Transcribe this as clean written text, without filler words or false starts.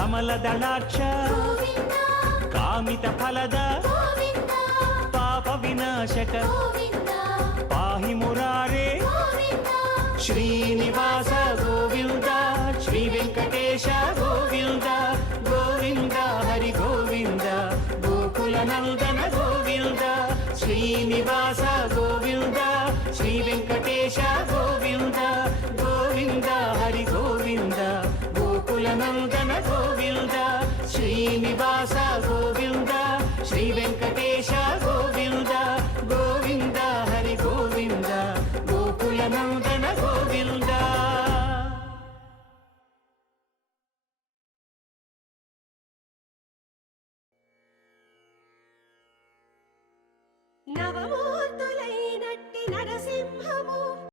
ಕಮಲದಳಾಕ್ಷ ಕಾಮಿತ ಫಲದ ಪಾಪ ವಿನಾಶಕ ಪಾಹಿ ಮುರಾರೇ ಶ್ರೀನಿವಾಸ ಗೋವಿಂದ ಶ್ರೀ ವೆಂಕಟೇಶ ಗೋವಿಂದ ಗೋವಿಂದ ಹರಿ ಗೋವಿಂದ ಗೋಕುಲ ನಂದನ ಗೋವಿಂದ ಶ್ರೀನಿವಾಸ ಗೋವಿಂದ ಶ್ರೀ ವೆಂಕಟೇಶ ಗೋವಿಂದ ಗೋವಿಂದ ಹರಿ ಗೋವಿಂದ ಗೋಕುಲ ನಂದನ ಗೋವಿಂದ ಶ್ರೀನಿವಾಸ ಗೋವಿಂದ ಶ್ರೀ ವೆಂಕಟೇಶ ಗೋವಿಂದ ಗೋವಿಂದ ಹರಿ ಗೋವಿಂದ ಗೋಕುಲ ನಂದನ